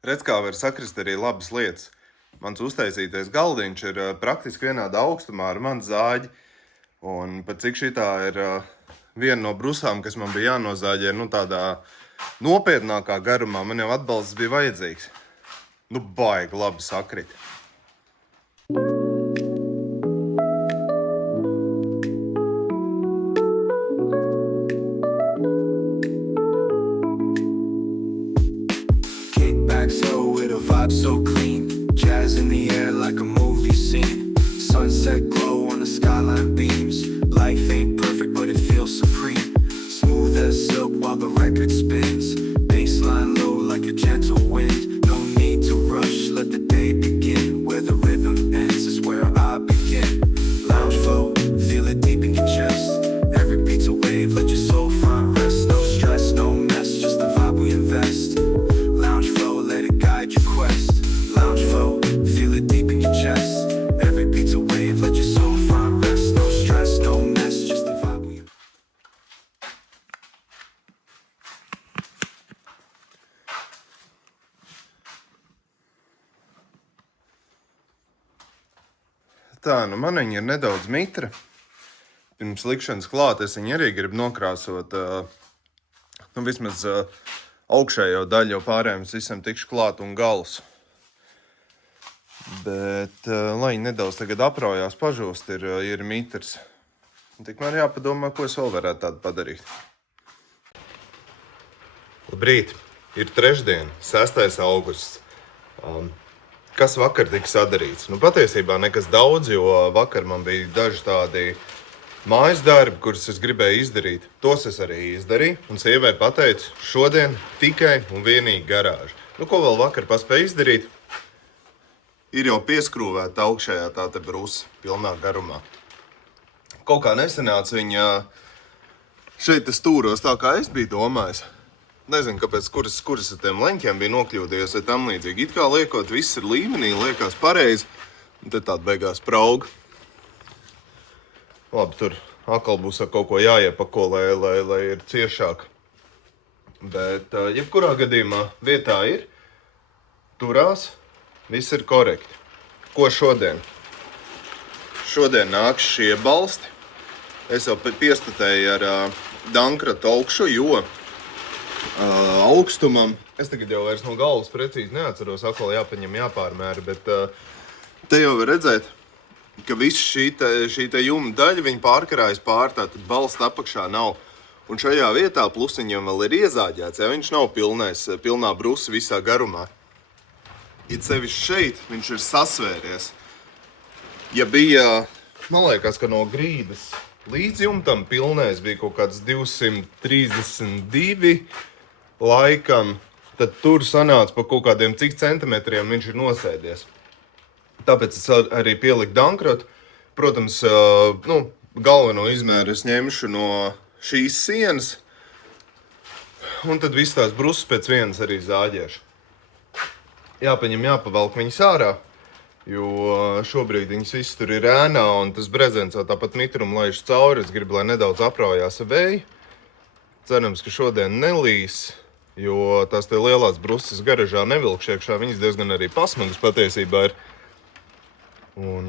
Redz, kā var sakrist arī labas lietas. Mans uztaisītais galdiņš ir praktiski vienāda augstumā ar manu zāģi. Un pat cik šitā ir viena no brusām, kas man bija jānozāģē, tādā nopietnākā garumā, man jau atbalsts bija vajadzīgs. Baigi labi sakrit. Vibe so clean, jazz in the air like a movie scene. Sunset glow on the skyline beams. Life ain't perfect, but it feels supreme. Smooth as silk while the record spins. Bassline low like a gentle wind. No need to rush, let the day begin. Where the rhythm ends is where I begin. Lounge flow, feel it deep in your chest. Every beat's a wave, let your soul find rest. No stress, no mess, just the vibe we invest. Lounge flow, let it guide your quest. Lounge flow, feel it deep in your chest. Every beat's a wave, let your soul find rest. No stress, no mess, just the vibe we invest. Tā, man viņa ir nedaudz mitra. Pirms likšanas klāt es viņu arī gribu nokrāsot, vismaz augšējo daļu, jo pārējiem visam tikšu klāt un galus. Bet, lai viņi nedaudz tagad apraujās pažūst, ir mitrs. Tikmēr jāpadomā, ko es vēl varētu tādu padarīt. Labrīt! Ir trešdien, 6. augusts. Kas vakar tika sadarīts? Patiesībā nekas daudz, jo vakar man bija daži tādi mājas darbi, kurus es gribēju izdarīt. Tos es arī izdarīju, un sievai pateicu, šodien tikai un vienīgi garāža. Ko vēl vakar paspēju izdarīt? Ir jau pieskrūvēta augšējā tā te brusa, pilnā garumā. Kaut kā nesanāca viņa šeit stūros tā, kā es biju domājis. Nezinu, kāpēc, kuras ar tiem leņķiem bija nokļūdījies vai tam līdzīgi. It kā liekot, viss ir līmenī, liekas pareizi, un tad tāda beigās prauga. Labi, tur atkal būs ar kaut ko jāiepako, lai ir ciešāk. Bet, jebkurā gadījumā vietā ir, turās, viss ir korekti. Ko šodien? Šodien nāks šie balsti. Es jau piestatēju ar dankratu augšu, jo augstumam. Es tagad jau vairs no galvas precīzi neatceros, atkal jāpaņem, jāpārmēra, bet te jau var redzēt, ka viss šī te juma daļa viņa pārkarājas pār, tātad balsta apakšā nav. Un šajā vietā plusiņam vēl ir iezāģēts, ja viņš nav pilnā brusa visā garumā. It sevišķi šeit viņš ir sasvēries. Ja bija, man liekas, ka no grīdas līdz jumtam pilnais bija kaut kāds 232 laikam, tad tur sanāca pa kaut kādiem cik centimetriem viņš ir nosēdies. Tāpēc es arī pieliku dankratu. Protams, galveno izmēru es ņemšu no šīs sienas, un tad viss tās brusas pēc vienas arī zāģēšu. Jāpaņem, jāpavelk viņas ārā, jo šobrīd viņas viss tur ir ēnā, un tas brezents jau tāpat mitrumu laiž cauri. Es gribu, lai nedaudz apraujās ar vēju. Cerams, ka šodien nelīs, jo tās te lielās brusas garažā nevilkšu iekšā. Viņas diezgan arī pasmagas patiesībā ir. Un,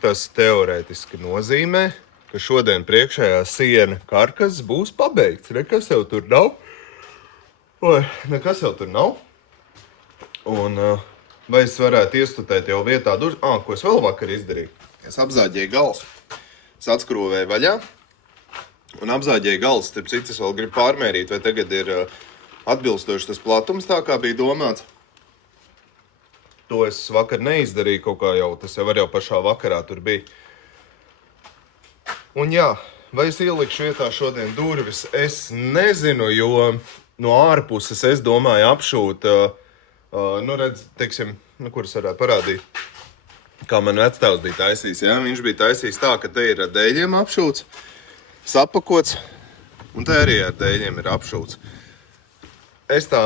tas teorētiski nozīmē, ka šodien priekšējā siena karkas būs pabeigts. Nekas jau tur nav. Nekas jau tur nav. Un vai es varētu iestutēt jau vietā durvis? Ko es vēl vakar izdarīju? Es apzāģēju galus. Es atskrūvēju vaļā un apzāģēju galus. Starp citu, es vēl gribu pārmērīt, vai tagad ir atbilstoši tas platums tā, kā bija domāts. To es vakar neizdarīju kaut kā jau, tas jau pašā vakarā tur bija. Un jā, vai es ielikšu vietā šodien durvis? Es nezinu, jo no ārpuses es domāju apšūt, redz, teiksim, kuras varētu parādīt, kā man vectēvs bija taisījis. Ja? Viņš bija taisījis tā, ka te ir ar dēļiem apšūts, sapakots, un te arī ar dēļiem ir apšūts. Es tā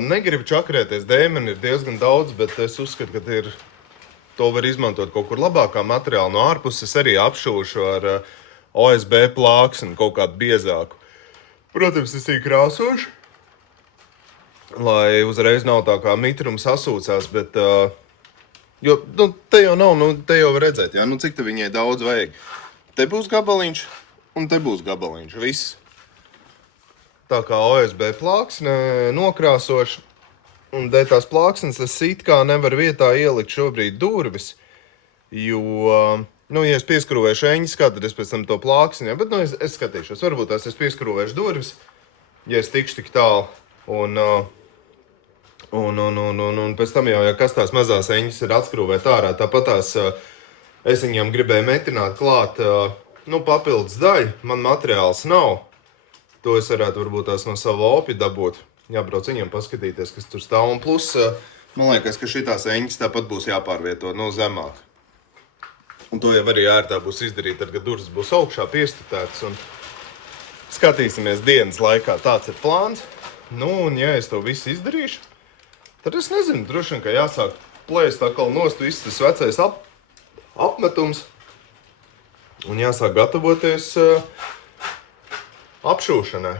negribu čakrēties, dēļ man ir diezgan daudz, bet es uzskatu, ka to var izmantot kaut kur labākā materiāla. No ārpuses arī apšūšu ar OSB plāksni kaut kādu biezāku. Protams, es ir krāsošu. lai uzreiz nav tā kā mitrums sasūcās, bet, jo, nu, te jau nav, nu, te jau var redzēt, jā, nu, cik te viņai daudz vajag. Te būs gabaliņš, un te būs gabaliņš, viss. Tā kā OSB plāksne nokrāsoša, un dēļ tās plāksnes es it kā nevaru vietā ielikt šobrīd durvis, jo, nu, ja es pieskrūvēšu eņģis, kā tad es pēc tam to plāksni, ja, bet, nu, es skatīšos, varbūt tās es pieskrūvēšu durvis, ja es tikšu tik tālu, un pēc tam jau, ja kas tās mazās eņģis ir atskrūvēt ārā, tāpat tās es viņam gribēju metināt klāt, nu, papildus daļu, man materiāls nav, to es varētu varbūt tās no sava opja dabūt, jābrauc viņam paskatīties, kas tur stāv, un plus, man liekas, ka šitās eņģis tāpat būs jāpārvieto, no zemāk. Un to jau arī ērtā būs izdarīt, tad, kad durvis būs augšā piestutēts, un skatīsimies dienas laikā, tāds ir plāns. Nu, un ja es to visu izdarīšu, tad es nezinu, droši vien, ka jāsāk plēst atkal nost viss tas vecais apmetums, un jāsāk gatavoties apšūšanai.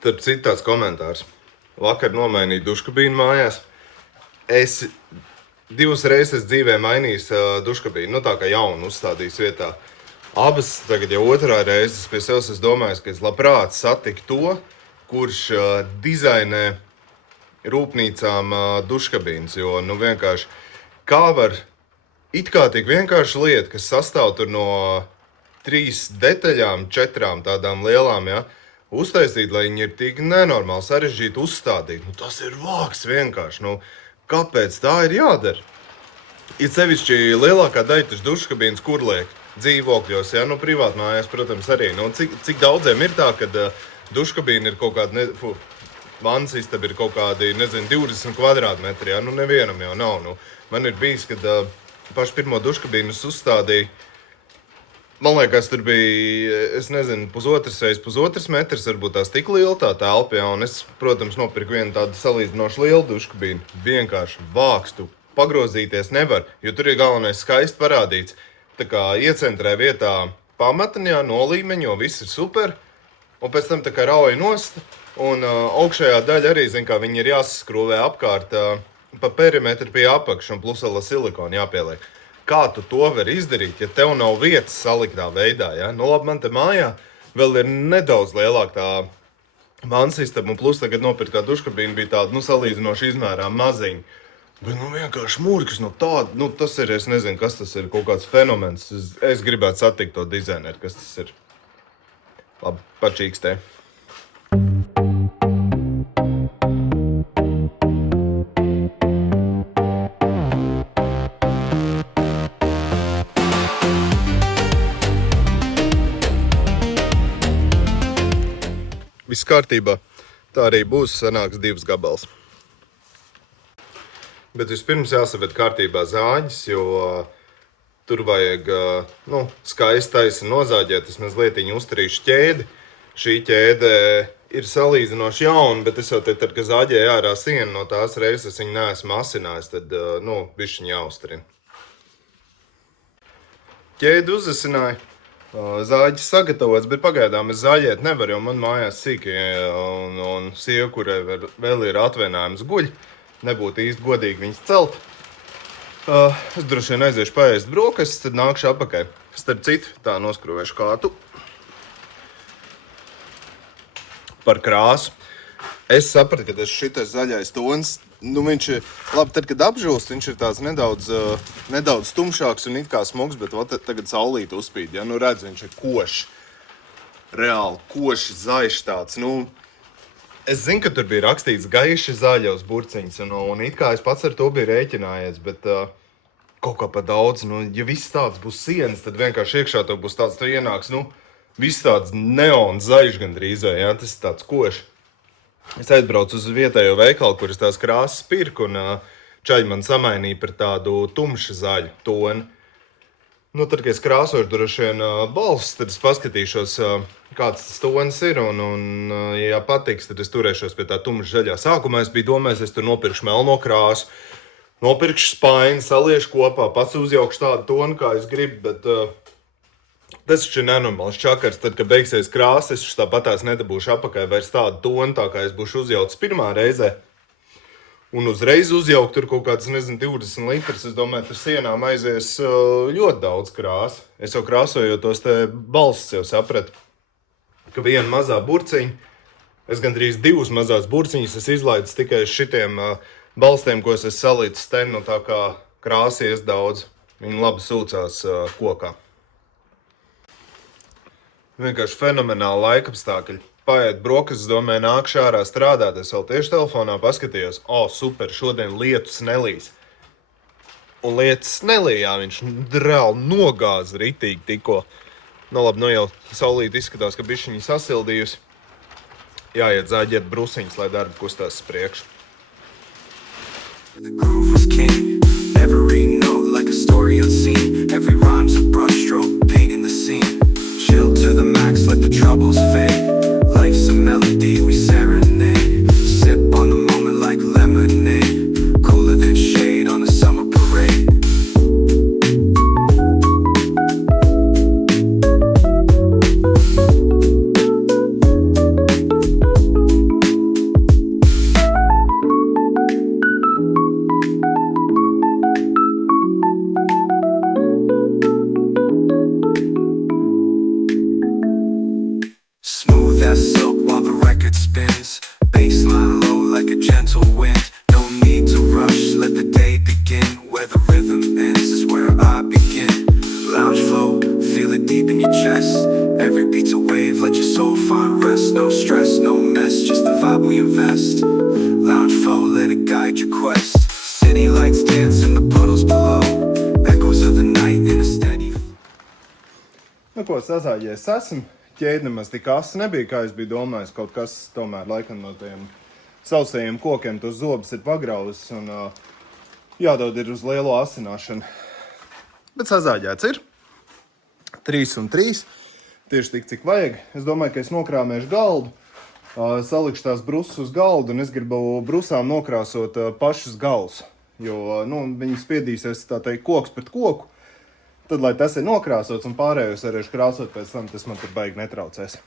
Tad citāds komentārs. Vakar nomainīju duškabīnu mājās. Es 2 reizes dzīvē mainījis duškabīnu, nu tā kā jaunu uzstādījis vietā. Abas tagad jau 2. reizes pie sevis es domāju, ka es labprāt satiku to, kurš dizainē rūpnīcām duškabīnas, jo nu vienkārši kā var it kā tik vienkārši lieta, kas sastāv tur no 3 detaļām, 4 tādām lielām, ja, uztaisīt, lai viņi ir tik nenormāli sarežģīti uzstādīt. Nu, tas ir vāks vienkārši. Nu, kāpēc tā ir jādara? Ir sevišķi lielākā daļa taču duškabīnas, kur liek dzīvokļos, ja, nu, privātmājās, protams, arī. Nu, cik daudziem ir tā, kad duškabīna ir kaut kāda, vannas istaba ir kaut kādi, nezinu, 20 kvadrātmetri, ja, nu, nevienam jau nav. Nu, man ir bijis, kad pašu pirmo duškabīnu uzstādīju. Man liekas, tur bija, es nezinu, pusotrs metrs, varbūt tās tik liela tā telpa, ja, un es, protams, nopirku vienu tādu salīdzinoši lielu duškabīnu. Vienkārši vākstu, pagrozīties nevar, jo tur ir galvenais skaisti parādīts. Tā kā iecentrē vietā pamatni, nolīmeņo, viss ir super, un pēc tam tā kā rauja nost, un augšējā daļa arī, zin kā, viņi ir jāsaskrūvē apkārt pa perimetru pie apakša, un plus vēl silikonu jāpieliek. Kā tu to vari izdarīt, ja tev nav vietas saliktā veidā, ja? Nu labi, man te mājā vēl ir nedaudz lielāk tā vannas istaba, un plus tagad nopirktā duškabīna bija tāda, nu, salīdzinoši izmērā maziņa. Bet, nu, vienkārši mūrkas, nu, tāda, nu, tas ir, es nezinu, kas tas ir, kaut kāds fenomens. Es gribētu satikt to dizaineru, kas tas ir. Labi, pačīkstē. Viss kārtībā. Tā arī būs, sanāks 2 gabals. Bet vispirms jāsaved kārtībā zāģis, jo tur vajag, nu, skaisti taisi nozāģēt. Es mazliet uztarīšu ķēdi. Šī ķēde ir salīdzinoši jauna, bet es jau tad, kad zāģēju ārā sienu, no tās reizes viņu neesmu asinājis, tad, nu, bišķiņ jāuztarina. Ķēdi uzasināju. Zāģis sagatavots, bet pagaidām es zāģēt nevaru, jo man mājās sīki un sieva, kurai vēl ir atvainājums guļ. Nebūtu īsti godīgi viņas celt. Es droši vien aiziešu paēst brokastis, tad nākšu apakai. Starp citu, tā noskrūvēšu kātu. Par krāsu. Es sapratu, ka šitais zaļais tons, nu viņš ir, labi, tad, kad apžūst, viņš ir tāds nedaudz tumšāks un it kā smugs, bet tagad saulīte uzspīd, ja, nu redz, viņš ir košs, reāli košs, zaļš tāds, nu, es zinu, ka tur bija rakstīts gaiši zaļos burciņas, un it kā es pats ar to biju rēķinājies, bet kaut kā pa daudz. Nu, ja viss tāds būs sienas, tad vienkārši iekšā tev būs tāds, tev ienāks, viss tāds neons zaļš gandrīz, ja? Tas ir tāds košs. Es aizbraucu uz vietējo veikalu, kur es tās krāsas pirku, un čaļi man samainīja par tādu tumšu zaļu toni. Tad, kad es krāsoju droši vien balsis, tad es paskatīšos, kāds tas tonis ir, un ja patiks, tad es turēšos pie tā tumša zaļā. Sākumā es biju domājis, es tur nopirkšu melno krāsu, nopirkšu spaini, saliešu kopā, pats uzjaukšu tādu tonu, kā es gribu, bet tas ir nenormāls čakars. Tad, kad beigsies krāsa, es tāpatās nedabūšu apakai vairs tādu tonu, tā kā es būšu uzjaucis pirmā reizē. Un uzreiz uzjaukt tur kaut kāds, 20 litrus. Es domāju, tur sienām aizies ļoti daudz krāsa. Es jau krāsojot tos te balsis jau sapratu, ka viena mazā burciņa, es gandrīz 2 mazās burciņas es izlaidu tikai šitiem balstiem, ko es esmu salīdzis te, tā kā krāsa ies daudz. Viņi labi sūcās kokā. Vienkārši fenomenāli laikapstākļi. Paiet brokastis, domāju, nākšu ārā strādāt. Es vēl tieši telefonā paskatījos. Super, šodien lietus nelīs. Un lietus nelījā, viņš reāli nogāza ritīgi tikko. Labi, jau saulīt izskatās, ka bišķiņi sasildījusi. Jāiet zāģēt brusiņas, lai darbi kustās priekšu. The groove was king. Every note like a story unseen. Every rhyme's a brushstroke, painting the scene. Chill to the max, let the troubles fade. Life's a melody, we serenade. Sip on the moment like lemonade. Cooler than shade on a summer parade. Smooth as silk while the record spins. Bassline low like a gentle wind. No need to rush, let the day begin. Where the rhythm ends is where I begin. Lounge flow, feel it deep in your chest. Every beat's a wave, let your soul find rest. No stress, no mess, just the vibe we invest. Lounge flow, let it guide your quest. City lights dance in the puddles below. Echoes of the night in a steady. Ko sazāģies esmu? Ķēde nemaz tik asa nebija, kā es biju domājis. Kaut kas tomēr laikam no tiem sausajiem kokiem tos zobus ir pagrauzis un jādod ir uz lielo asināšanu. Bet sazāģēts ir. 3 un 3. Tieši tik, cik vajag. Es domāju, ka es nokrāmēšu galdu, salikšu tās brusas uz galdu un es gribu brusām nokrāsot pašus galus. Jo, viņi spiedīsies tā teikt koks pret koku. Tad, lai tas ir nokrāsots un pārējos varēšu krāsot pēc tam, tas man tur baigi netraucēs.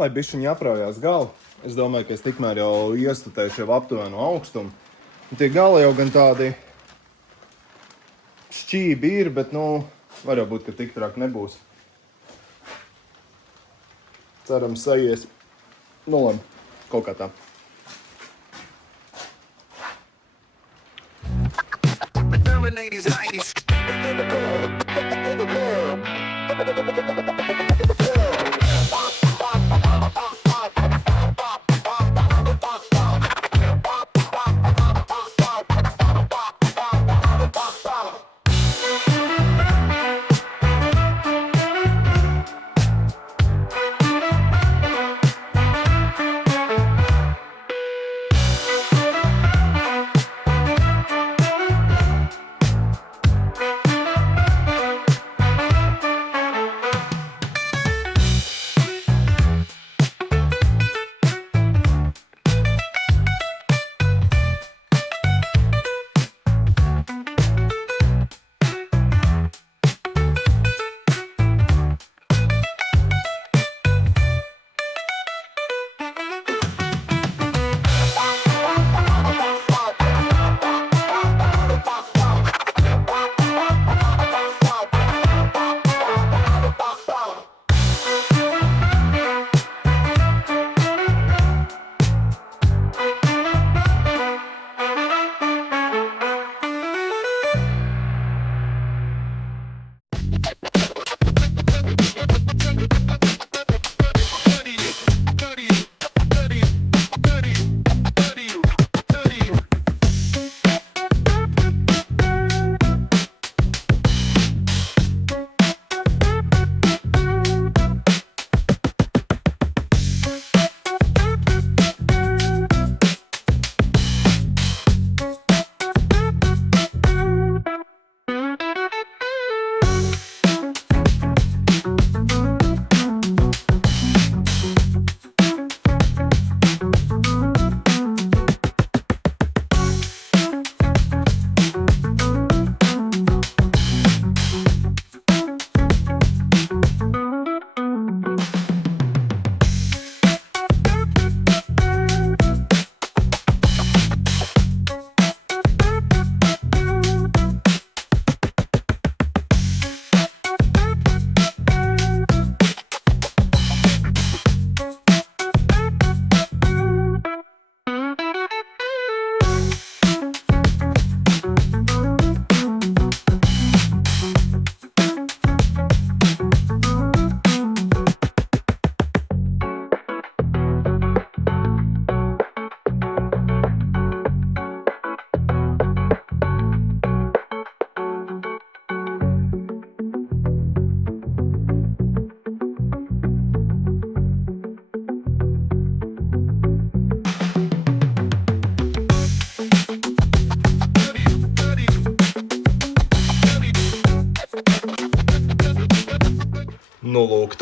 Lai bišķiņi apraujās galu, es domāju, ka es tikmēr jau iestutēšu jau aptuvenu augstumu. Un tie gali jau gan tādi šķībi ir, bet, var jau būt, ka tik traki nebūs. Cerams, sajies. Labi, kaut kā tā.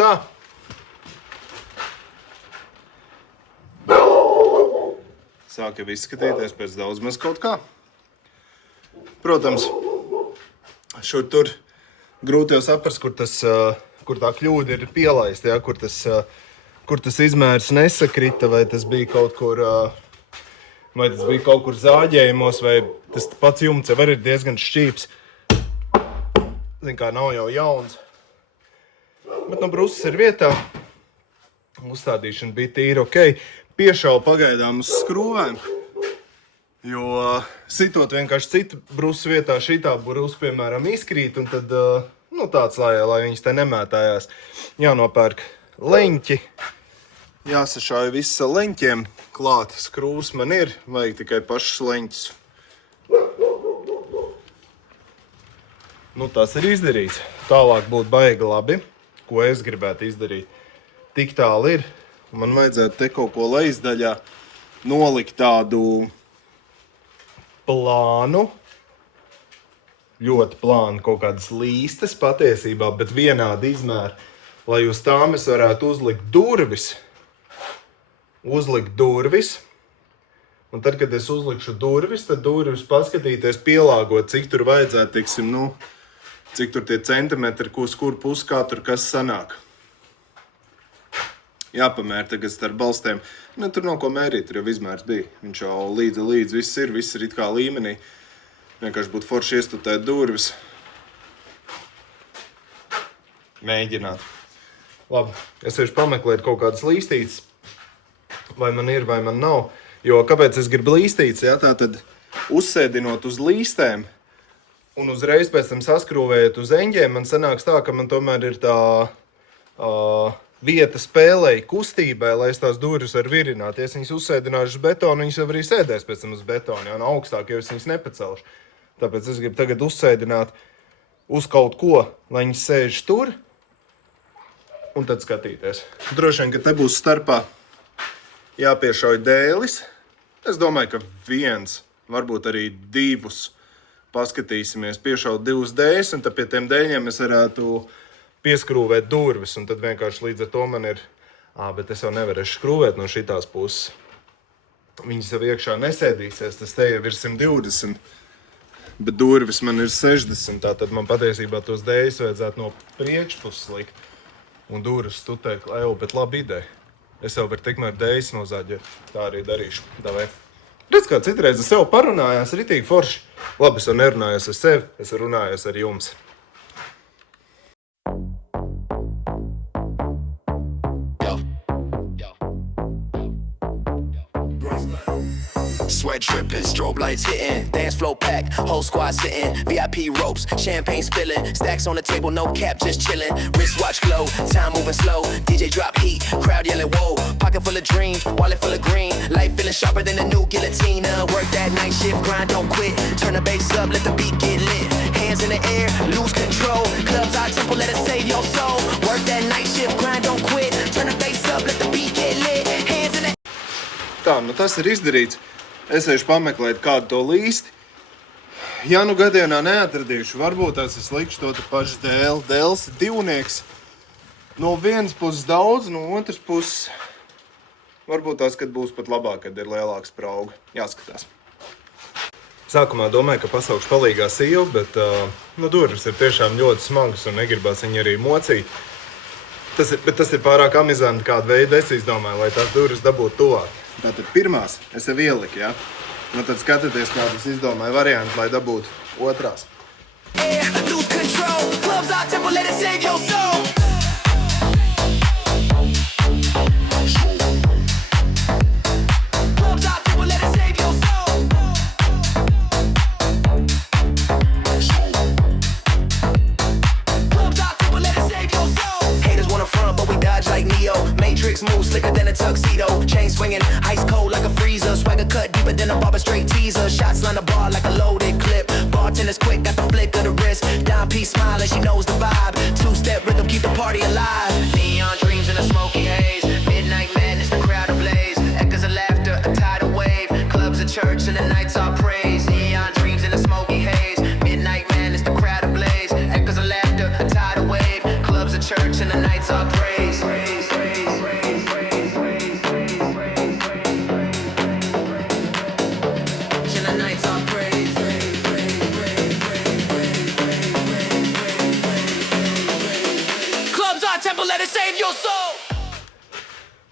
kā? Sāk jau izskatīties pēc daudz maz kaut kā. Protams, šur tur grūti jau saprast, kur tā kļūda ir pielaista, ja? Kur tas izmērs nesakrita, vai tas bija kaut kur, zāģējumos, vai tas pats jumts jau arī ir diezgan šķīps. Zin kā, nav jau jauns. Bet brusas ir vietā. Uzstādīšana bija tīra ok. Piešauju pagaidām uz skrūvēm, jo sitot vienkārši citu brusu vietā šitā brusu, piemēram, izkrīt, un tad, tāds, lai viņas te nemētājās. Jānopērk leņķi, jāsašāja viss ar leņķiem klāt. Skrūvs man ir, vajag tikai pašas leņķis. Tas ir izdarīts. Tālāk būtu baigi labi, ko es gribētu izdarīt. Tik tālu ir. Man vajadzētu te kaut ko lejasdaļā nolikt tādu plānu, ļoti plānu, kaut kādas līstes patiesībā, bet vienādi izmēri, lai uz tām es varētu uzlikt durvis. Un tad, kad es uzlikšu durvis, tad durvis paskatīties, pielāgot, cik tur vajadzētu, teiksim, cik tur tie centimetri, kur pus kā tur kas sanāk. Jāpamēr tagad starp balstiem. Tur nav ko mērīt, tur jau izmērs bija. Viņš jau līdzi viss ir it kā līmenī. Vienkārši būtu forši iestutēt durvis. Mēģināt. Labi, es vienkārši pameklēt kaut kādas līstītes. Vai man ir, vai man nav. Jo kāpēc es gribu līstītes? Ja? Tātad uzsēdinot uz līstēm un uzreiz pēc tam saskrūvējot uz eņģiem, man sanāks tā, ka man tomēr ir tā... vieta spēlēji kustībai, lai es tās durvis var virināt. Ja es viņas uzsēdināšu uz betonu, viņas jau arī sēdēs pēc tam uz betonu, un augstāk, jo es viņas nepacelšu. Tāpēc es gribu tagad uzsēdināt uz kaut ko, lai viņas sēž tur, un tad skatīties. Droši vien, ka te būs starpā jāpiešauj dēlis. Es domāju, ka viens, varbūt arī divus paskatīsimies, piešaut divus dēļus, un tad pie tiem dēļiem es varētu pieskrūvēt durvis, un tad vienkārši līdz ar to man ir... bet es jau nevarēšu skrūvēt no šitās puses. Viņas jau iekšā nesēdīsies, tas te jau ir 120, bet durvis man ir 60, tātad man patiesībā tos dēļus vajadzētu no priekšpuses likt. Un durvis tu teik, bet labi ideja. Es jau varu tikmēr dēļus nozāģēt, tā arī darīšu. Davai. Redz, kā citreiz es sev parunājās, ritīgi forši. Labi, es jau nerunājos ar sevi, es runājos ar jums. Sweat dripping, strobe lights hitting, dance floor packed, whole squad sitting, VIP ropes, champagne spilling, stacks on the table, no cap, just chilling, wristwatch glow, time moving slow, DJ drop heat, crowd yelling whoa, pocket full of dreams, wallet full of green, life feeling sharper than a new guillotine, work that night shift, grind, don't quit, turn the bass up, let the beat get lit, hands in the air, lose control, clubs our temple, let it save your soul, work that night shift, grind, don't quit, turn the bass up, let the beat get lit, hands in the... Tā, tas ir izdarīts. Es eju pameklēt kādu to līsti. Ja gadienā neatradīšu, varbūt es likšu to pašu dēli. Dēls ir divnieks. No vienas puses daudz, no otras puses varbūt tās, kad būs pat labāk, kad ir lielāks sprauga. Jāskatās. Sākumā domāju, ka pasaukšu palīgā sievu, bet durvis ir tiešām ļoti smagas un negribās viņu arī mocīt. Bet tas ir pārāk amizanti, kādu veidu es izdomāju, lai tās durvis dabūtu tuvāk. Tātad pirmās es jau ieliku, ja? Tad skatieties, kādas izdomāju variantu, lai dabūtu otrās. Matrix move slicker than a tuxedo, chain swinging, ice cold like a freezer, swagger cut deeper than a barber straight teaser, shots line the bar like a loaded clip, bartender's quick, got the flick of the wrist, dime piece smiling, she knows the vibe, two-step rhythm, keep the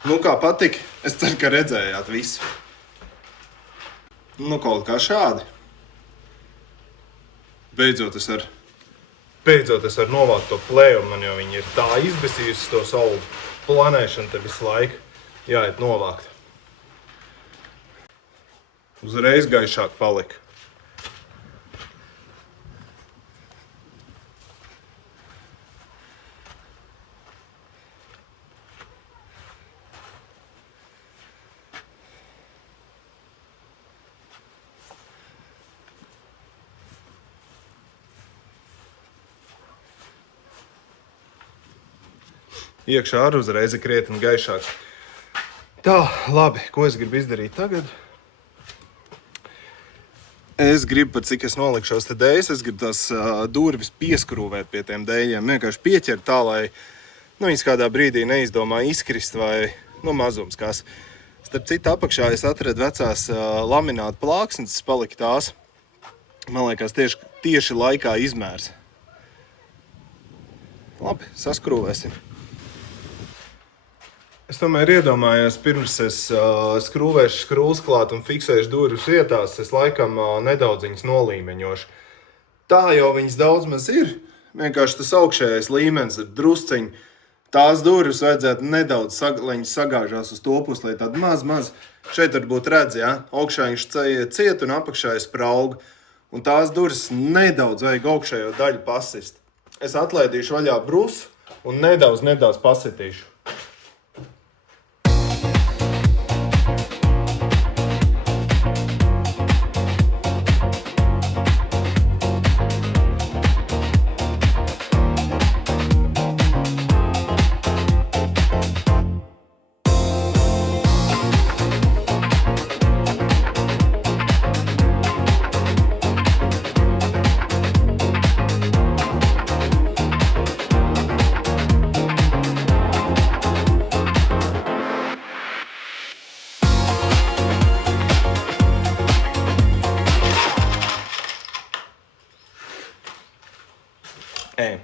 Nu, kā patika? Es ceru, ka redzējāt visu. Nu, kaut kā šādi. Beidzot es varu novākt to plēju, man jau viņi ir tā izbesījusi to savu planēšanu te visu laiku. Jāiet novākt. Uzreiz gaišāk palika. Iekšā arī uzreiz ir krietni gaišāks. Tā, labi, ko es gribu izdarīt tagad? Es gribu, pat cik es nolikšos te dēļas, es gribu tās durvis pieskrūvēt pie tiem dēļiem. Vienkārši pieķert tā, lai viņas kādā brīdī neizdomā izkrist vai mazums kas. Starp citu apakšā es atradu vecās lamināta plāksnes, palika tās, man liekas, tieši laikā izmērs. Labi, saskrūvēsim. Es tomēr iedomājos, pirms es skrūvēšu skrūvus klāt un fiksēšu durvis vietās, es laikam nedaudz viņas nolīmeņošu. Tā jau viņas daudz maz ir. Vienkārši tas augšējais līmenis ir drusciņi. Tās durvis vajadzētu nedaudz, lai viņas sagāžās uz to pusi, lai tāda maz. Šeit varbūt redz, ja? Augšā viņš ciet un apakšā ir sprauga. Un tās durvis nedaudz vajag augšējo daļu pasist. Es atlaidīšu vaļā brusu un nedaudz pasitīšu. Ej.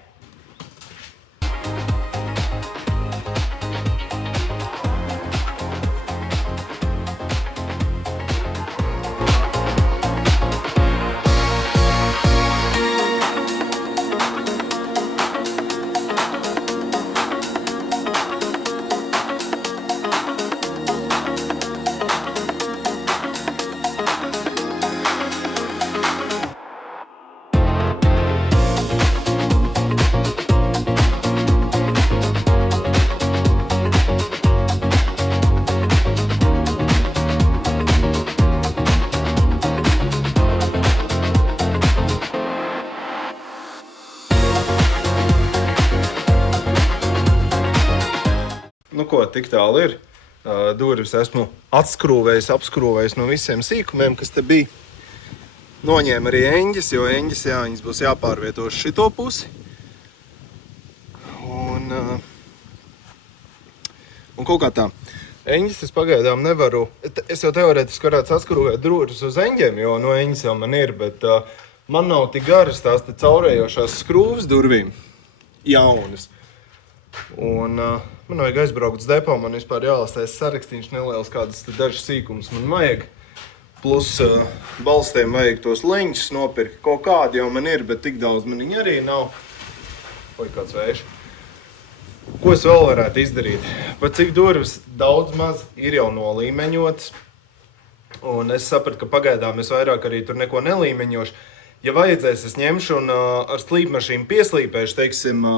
Nu ko, tik tālu ir. Durvis esmu apskrūvējis no visiem sīkumiem, kas te bija. Noņēma arī eņģes, jo eņģes, jā, viņas būs jāpārvieto uz šito pusi. Un kaut kā tā. Eņģes es pagaidām nevaru. Es jau teorētiski varētu saskrūvēt durvis uz eņģiem, jo no eņģes jau man ir, bet man nav tik garas tās te caurējošās skrūvas durvīm. Jaunas. Un man vajag aizbraukt uz depo, man vispār jālastais sarakstīns neliels, kādas dažas sīkumus man vajag. Plus balstiem vajag tos leņķus nopirkt. Kaut kādi jau man ir, bet tik daudz man viņi arī nav. Vai kāds vējš. Ko es vēl varētu izdarīt? Pat cik durvis daudz maz ir jau nolīmeņotas. Un es sapratu, ka pagaidām es vairāk arī tur neko nelīmeņošu. Ja vajadzēs, es ņemšu un ar slīpmašīnu pieslīpēšu, teiksim,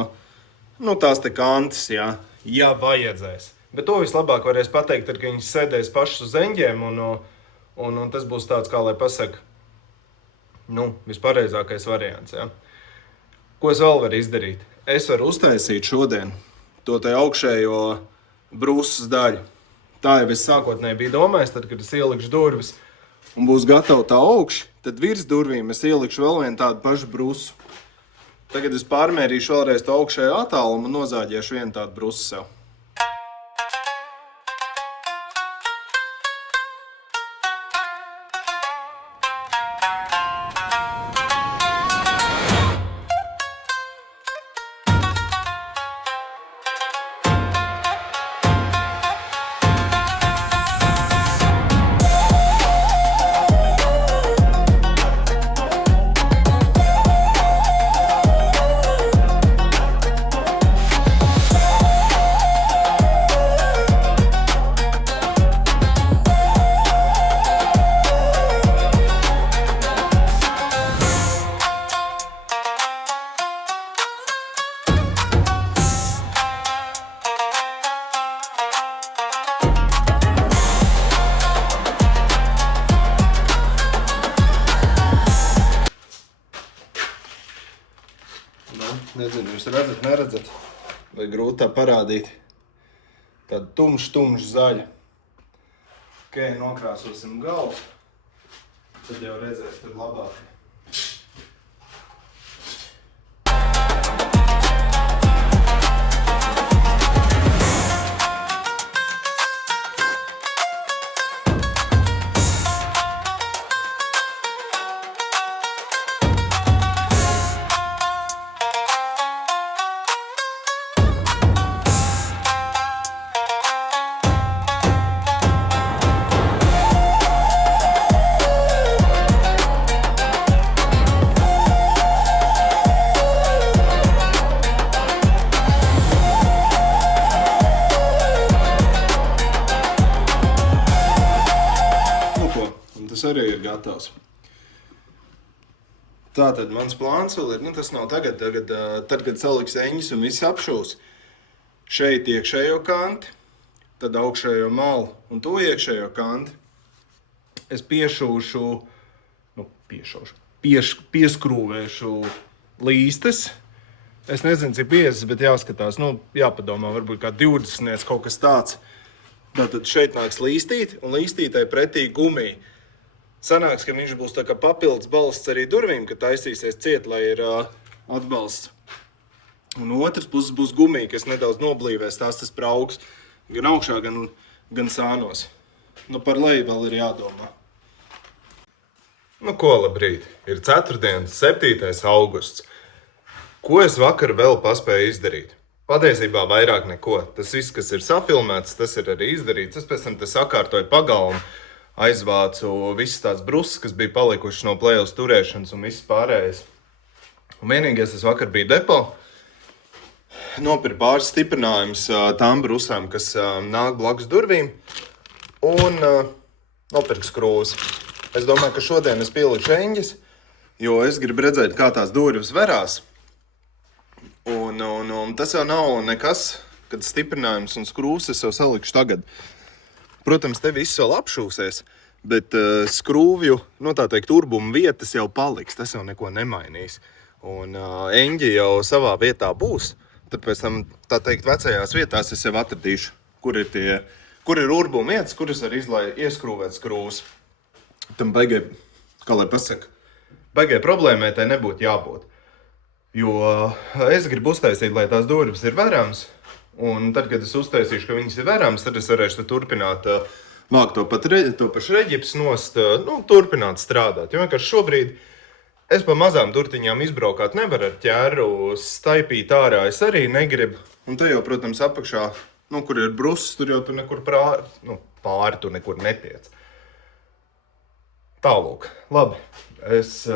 tās te kantas, jā, ja vajadzēs. Bet to vislabāk varēs pateikt, ka viņas sēdēs pašas uz eņģiem, un tas būs tāds, kā lai pasaka, vispareizākais variants, jā. Ko es vēl varu izdarīt? Es varu uztaisīt šodien to te augšējo brūsas daļu. Tā jau es sākotnēji biju domājis, tad, kad es ielikšu durvis un būs gatava tā augši, tad virs durvīm es ielikšu vēl vienu tādu pašu brusu. Tagad es pārmērīšu vēlreiz to augšējo attālumu un nozāģēšu vienu tādu brusu sev. Nezinu, jūs redzat, neredzat, vai grūti tā parādīt. Tāda tumša zaļa. Ok, nokrāsosim galvas. Tad jau redzēs, tad labāk. Tas arī ir gatavs. Tātad mans plāns vēl ir, tas nav tagad, tad, kad saliks eņģis un viss apšūs. Šeit iekšējo kanti, tad augšējo malu un to iekšējo kanti. Es pieskrūvēšu līstes. Es nezinu, cik 50, bet jāskatās, jāpadomā, varbūt kā 20 kaut kas tāds. Tātad šeit nāks līstīt un līstītai pretī gumija. Sanāks, ka viņš būs tā kā papildus balsts arī durvīm, kad taisīsies ciet, lai ir atbalsts. Un otrs puses būs gumija, kas nedaudz noblīvēs tas spraugs gan augšā, gan sānos. Par leju vēl ir jādomā. Ko labrīt? Ir 4. 7. augusts. Ko es vakar vēl paspēju izdarīt? Patiesībā vairāk neko. Tas viss, kas ir safilmēts, tas ir arī izdarīts. Es pēc tam te sakārtoju pagalmu. Aizvācu visas tās brusas, kas bija palikušas no play-offs turēšanas un viss pārējais. Un vienīgais es vakar biju depo. Nopirku pāris stiprinājumus tām brusām, kas nāk blakus durvīm. Un nopirku skrūves. Es domāju, ka šodien es pielikšu eņģis, jo es gribu redzēt, kā tās durvis verās. Un tas jau nav nekas, kad stiprinājums un skrūves es jau salikšu tagad. Protams, te viss vēl apšūsies, bet skrūvju, urbumu vietas jau paliks, tas jau neko nemainīs. Un eņģi jau savā vietā būs, tad pēc tam, vecajās vietās es jau atradīšu, kur ir urbumu vietas, kuras var ieskrūvēt skrūvas. Tam baigai, kā lai pasaka, baigai problēmai tai nebūtu jābūt. Jo es gribu uztaisīt, lai tās durvis ir verams. Un tad, kad es uztaisīšu, ka viņas ir verams, tad es varēšu turpināt mākt to pašu reģips nost, turpināt strādāt. Jo vienkārši šobrīd es pa mazām durtiņām izbraukāt nevaru ar ķēru, staipīt ārā es arī negribu. Un te jau, protams, apakšā, kur ir brusas, tur jau tu nekur pāri tu nekur netiec. Tālūk, labi, es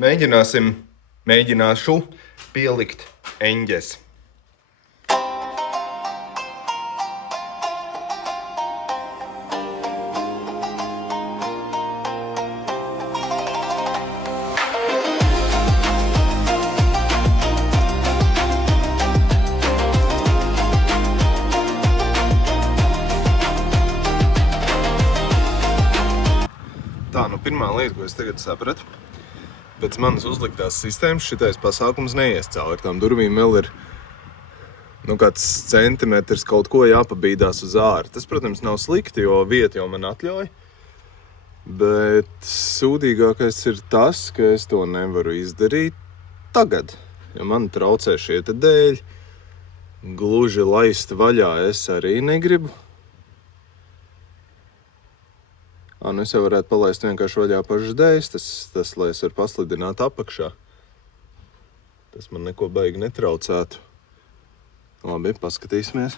mēģināšu pielikt eņģes. Pirmā lieta, ko es tagad sapratu, pēc manas uzliktās sistēmas šitais pasākums neies cauri. Tām durvīm vēl ir kāds centimetrs kaut ko jāpabīdās uz āri. Tas, protams, nav slikti, jo vieta jau man atļauj. Bet sūdīgākais ir tas, ka es to nevaru izdarīt tagad. Ja man traucē šie te dēļi, gluži laist vaļā es arī negribu. Es jau varētu palaist vienkārši vaļā pašas dēļas, tas, lai es varu paslidināt apakšā. Tas man neko baigi netraucētu. Labi, paskatīsimies.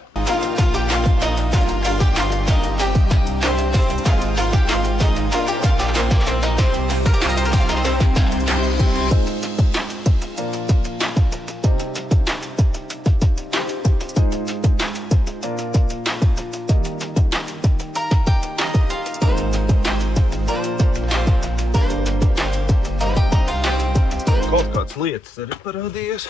Lietas arī parādījās.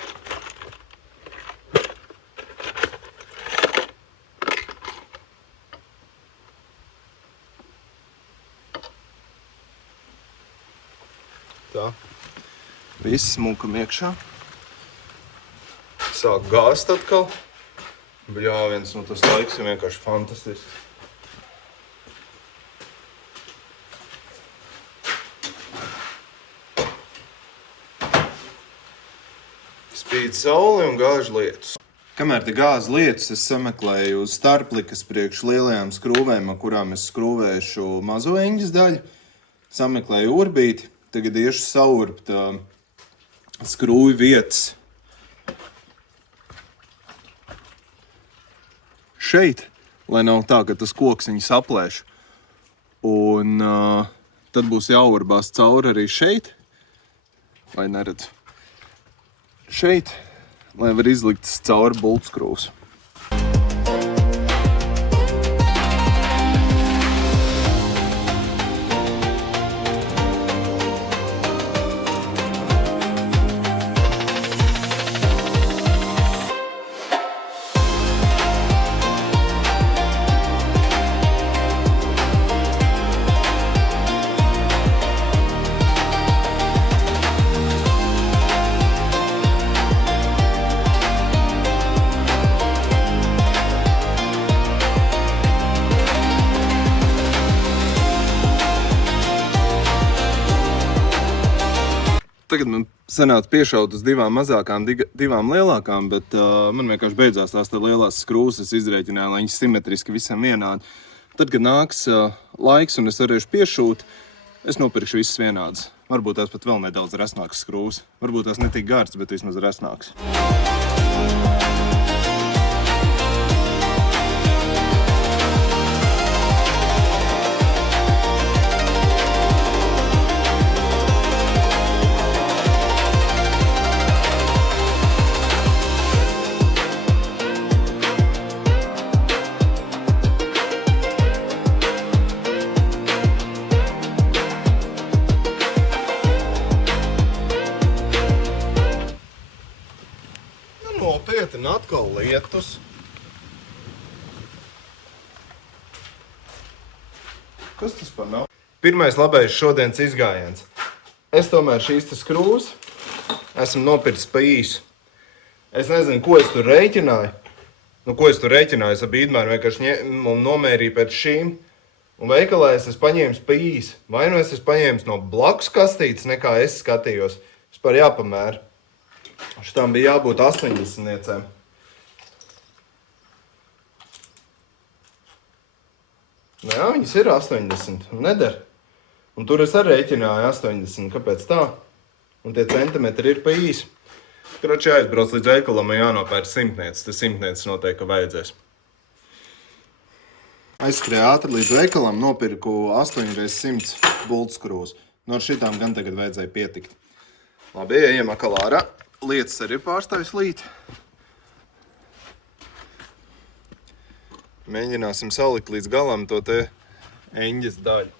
Tā. Viss smūkam iekšā. sāk gāzt atkal. Jā, viens no tas laiks ir vienkārši fantastisks. Spīd saule un gāž lietus. Kamēr te gāz lietus, es sameklēju starplikas priekš lielajām skrūvēm, ar kurām es skrūvēšu mazo eņģes daļu. Sameklēju urbīti, tagad iešu saurbt skrūvi vietas. Šeit, lai nav tā, ka tas koks viņu saplēš. Un tad būs jāurbās cauri arī šeit, lai neredz. Šeit, lai var izlikt cauri bultskrūvs. Tagad man sanāca piešaut uz divām mazākām, divām lielākām, bet man vienkārši beidzās tās lielās skrūves. Es izrēķināju, lai viņas simetriski visam vienādi. Tad, kad nāks laiks un es varēšu piešūt, es nopirkšu visas vienādas. Varbūt tās pat vēl nedaudz resnākas skrūves. Varbūt tās ne tik gārds, bet vismaz resnākas. Nopietni, atkal lietus. Kas tas par nav? Pirmais labais šodienas izgājiens. Es tomēr šīs skrūves esmu nopircis pa īsu. Es nezinu, ko es tur rēķināju. Es ar Bīdmēru vienkārši nomērīju pēc šīm. Un veikalā es paņēmu pa īsu. Vai nu es paņēmu no blakus kastītes, nekā es skatījos. Vispār jāpamēra. Šitām bija jābūt 80. Nu jā, viņas ir 80. Neder. Un tur es arī rēķināju 80. Kāpēc tā? Un tie centimetri ir pa īsi. Kroči aizbrauc līdz veikalam un jānopēr 100. Tas 100 noteikti vajadzēs. Aizskrēju ātri līdz veikalam, nopirku 8x100 bultskrūvus. No šitām gan tagad vajadzēja pietikt. Labi, ejam atkal ārā. Lietas arī ir pārstāvis līt. Mēģināsim salikt līdz galam to te eņģes daļu.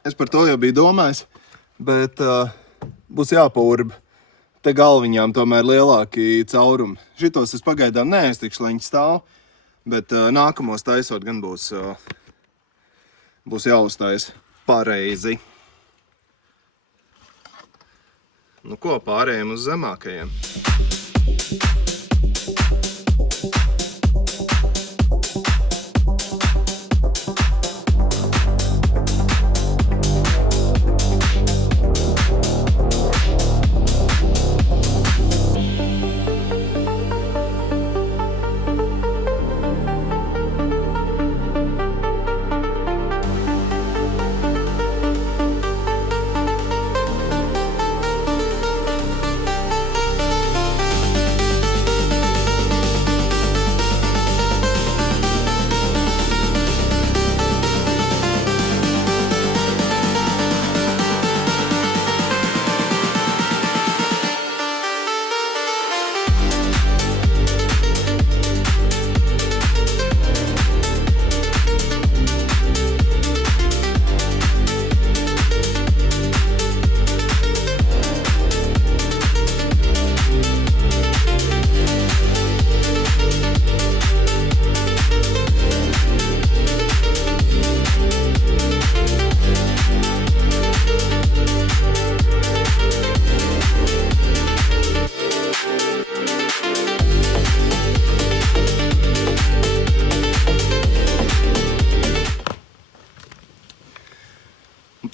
Es par to jau biju domājis, bet būs jāpaurba. Te galviņām tomēr lielāki caurumi. Šitos es pagaidām neaiztikšu, lai viņi stāv, bet nākamos taisot gan būs jāuztais pareizi. Nu ko, pārējiem uz zemākajiem.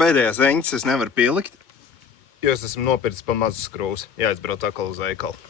pēdējās eņķes es nevaru pielikt? Jo es esmu nopircis pa mazu skrūvs. Jāizbrauc atkal uz veikalu.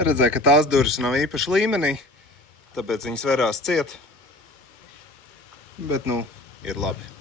Redzēju, ka tās durvis nav īpaši līmenī, tāpēc viņas verās ciet. Bet, nu, ir labi.